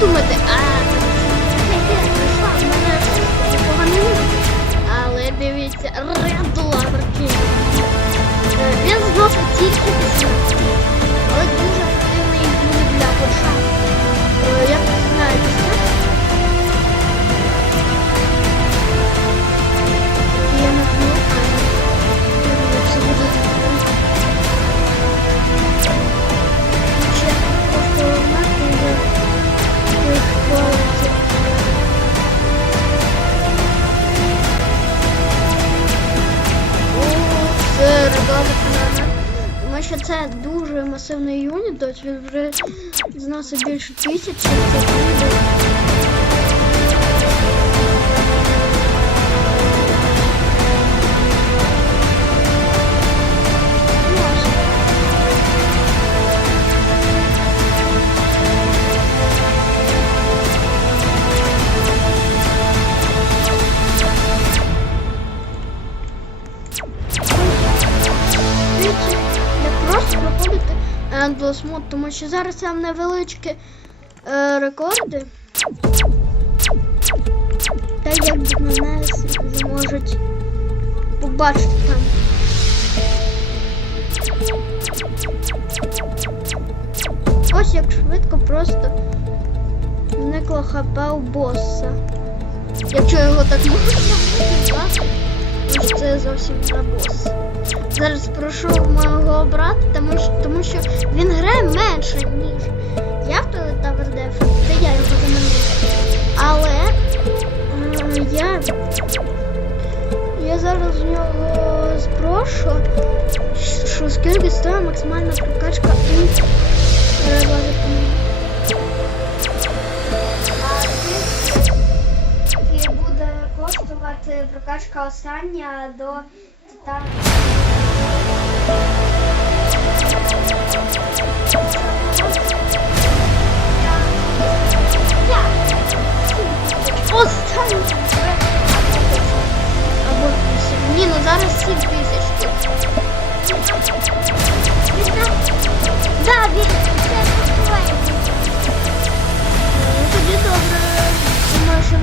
ви а це прийшла, в мене такого не. Але дивіться, ряд лаврки. Він знову тільки 18. Дуже на юніт, тобто він вже зносить більше тисячі. Що зараз там невеличкі е, рекорди. Та як мене зможуть побачити там. Ось як швидко просто зникло хп у босса. Якщо його так можна то це зовсім не бос. Зараз прошу мого брата, тому що, тому що він грає менше, ніж я в той Tower це я його замінив. Але е, я, я зараз у нього спрошу, що скільки стоїть максимальна прокачка і прокачка остання до титану. Ні, ну зараз 7 тисяч. Да, він це покупає. Ну тоді добре. Думаю, що.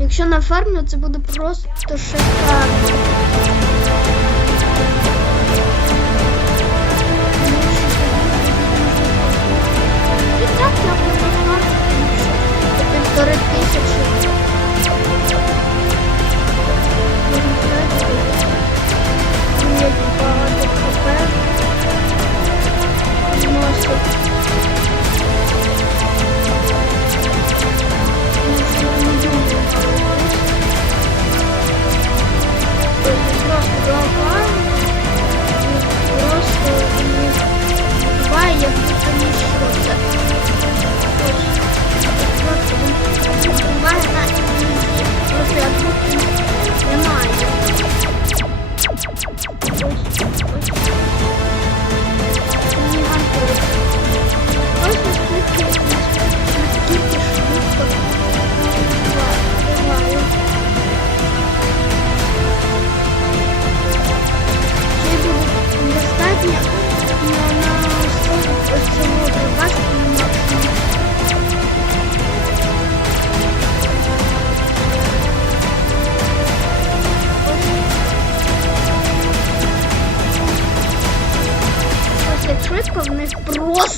Якщо нафармлю, це буде просто шикарно. 40 тисяч.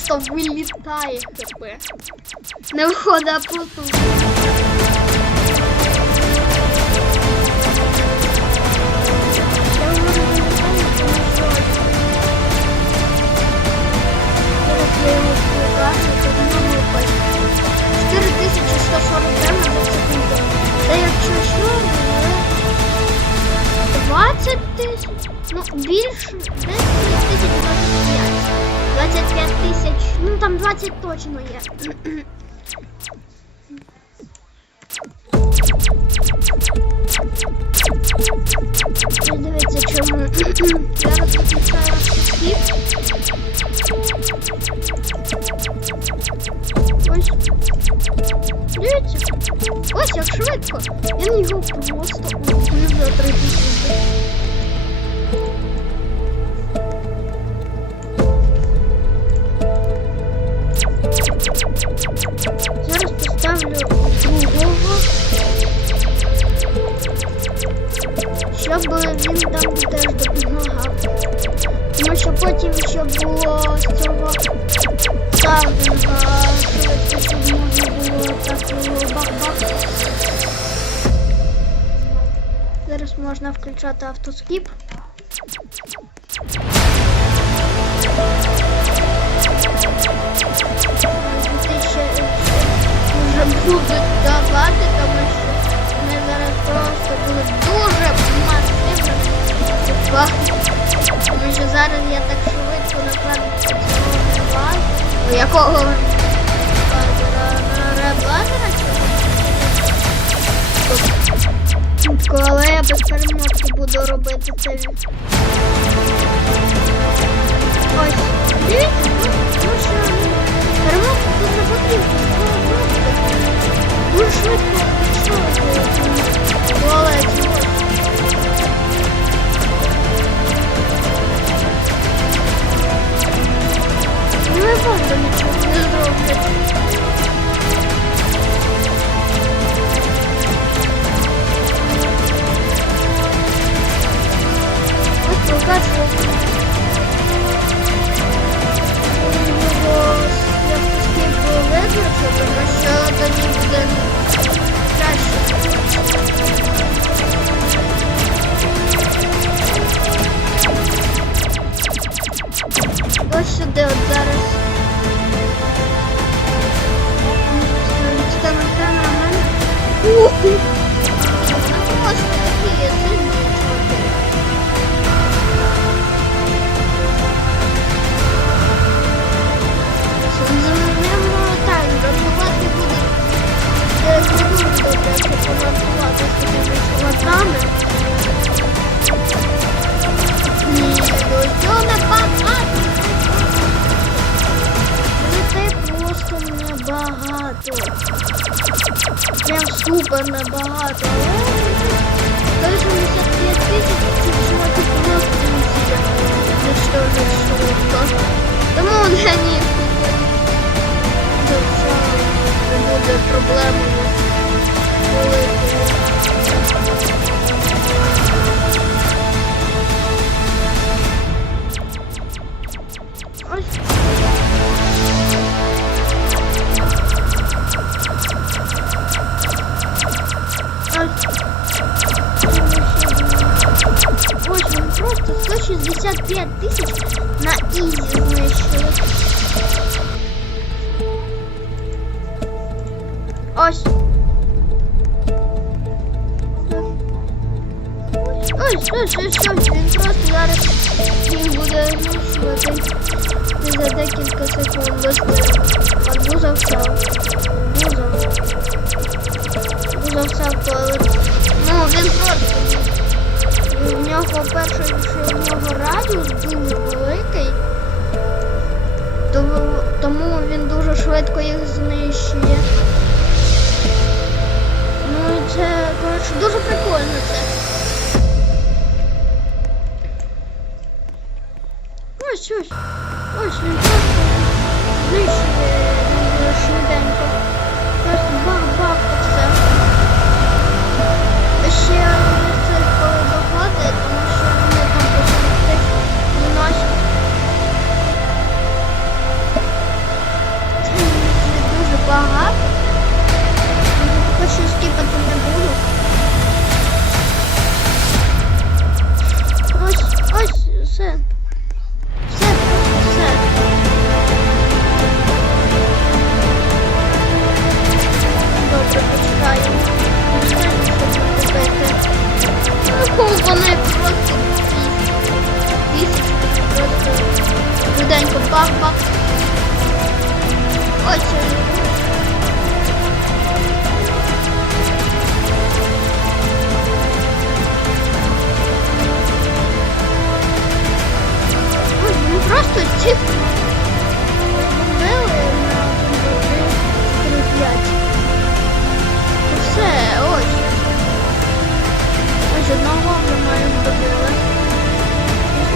Просто вилітає хп. Не входить а. 20 точно є. І Дивіться, чому зараз виключаю скіп. Ось. Дивіться. Ось як швидко. Він його просто убив за 3 секунди. Щоб він там теж допомагав. Тому що потім ще було з цього савдинга, швидко, щоб можна було так бах-бах. Зараз можна включати автоскіп. Вже будуть Тому що зараз я так швидко напевно цього не Якого реблазера Але я без перемотки буду робити це. Ось. Дивіться, що перемотка тут не потрібна. Дуже швидко пішов. Туалет. Ну, я правда нічого не зроблять. Ось багато. Прям супер набагато. Але 165 тисяч ці просто не сидять. Нічтожить швидко. Тому для них не буде проблемою великою. 165 тисяч на ізі знищили. Ось. Ось, ось, ось, ось, він просто зараз він буде знищувати за декілька секунд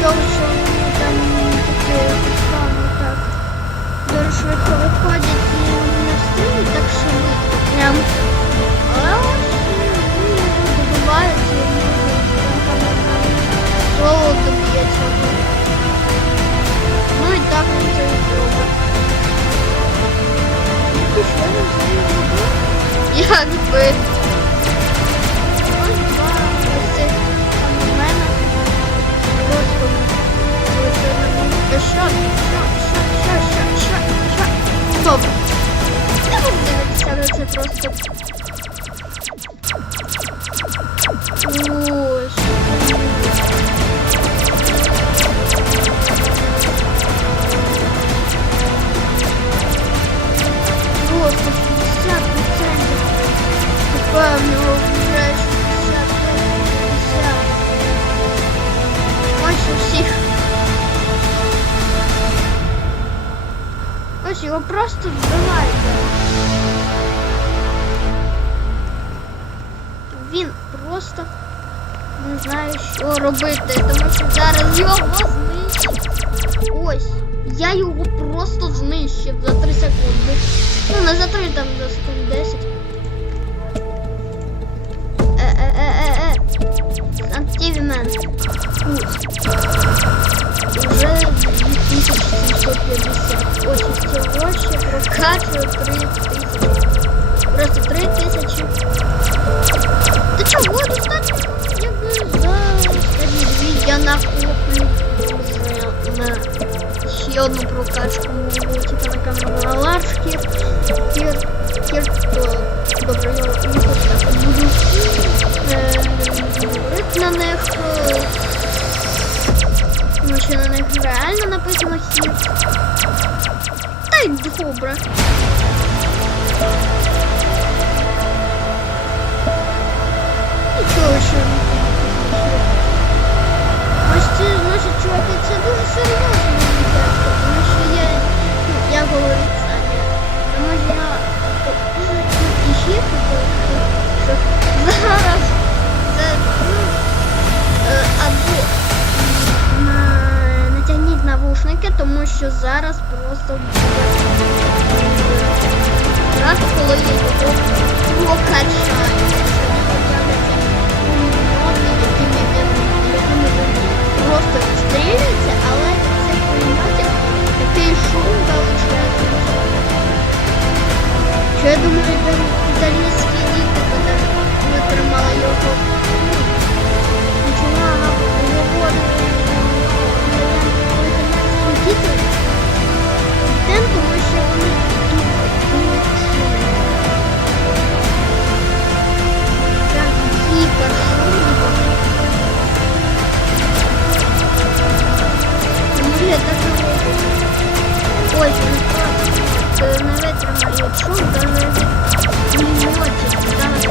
том, что они там такие странные так. Дуже швидко виходять і не встигли, так что ми прям. Ну і так він це зробить. Ну, ти що, не знаю, я не пив. Що, що, що, що, що, що, я його просто знищив за 3 секунди. Ну, не за 3, там за секунд 10. Е-е-е-е-е. Антивімен. Уже 2750. Ось із цього ще прокачую 3000. Просто 3000. Та чого достатньо? Якби за останні дві я накоплю вже на ще одну прокачку можу типу на камеру ларш кір, кір, кір, то добре, я не буду е, говорити на них. е, Тому що на них реально написано хір. Та й добре. Просто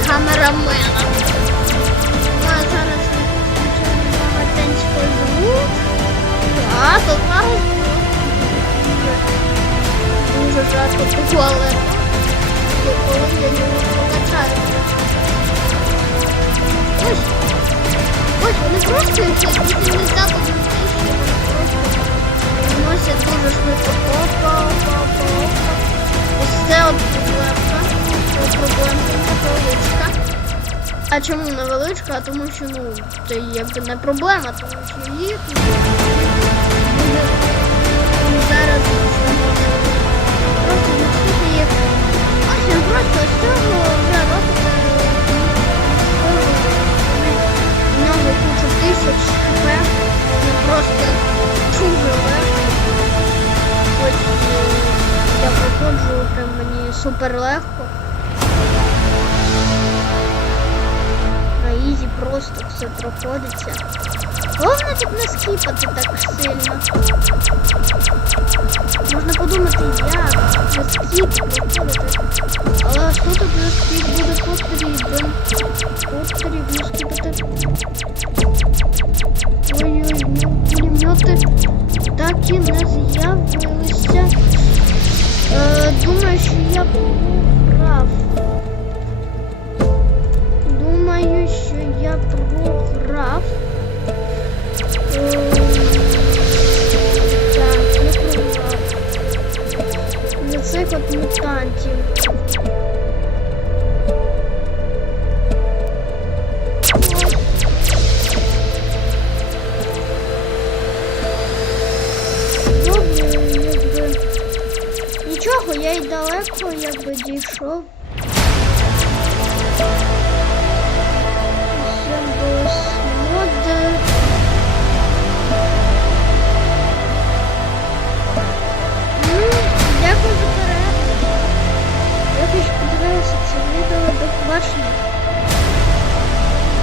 камерамена. Ну, а зараз багатенько звук. А, то зараз дуже. Ось, ось, вони просто А чому невеличка? А тому що, ну, це якби не проблема, тому що буде зараз просто знищити їх. Ось він просто з цього вже робить в нього кучу тисяч хп. Він просто дуже легко. Ось е, я проходжу, прям мені супер легко. Просто все проходиться. Головне тут не скіпати так сильно. Можна подумати, як на скіп проходити. Але тут на скіп буде потрібен? Потрібно скіпати. Ой-ой, ну, пулемети так і не з'явилися. Е, думаю, що я програв. Думаю, я програв. Е, так, я програв. За цих от мутантів. Нічого, я й далеко якби дійшов. 我死。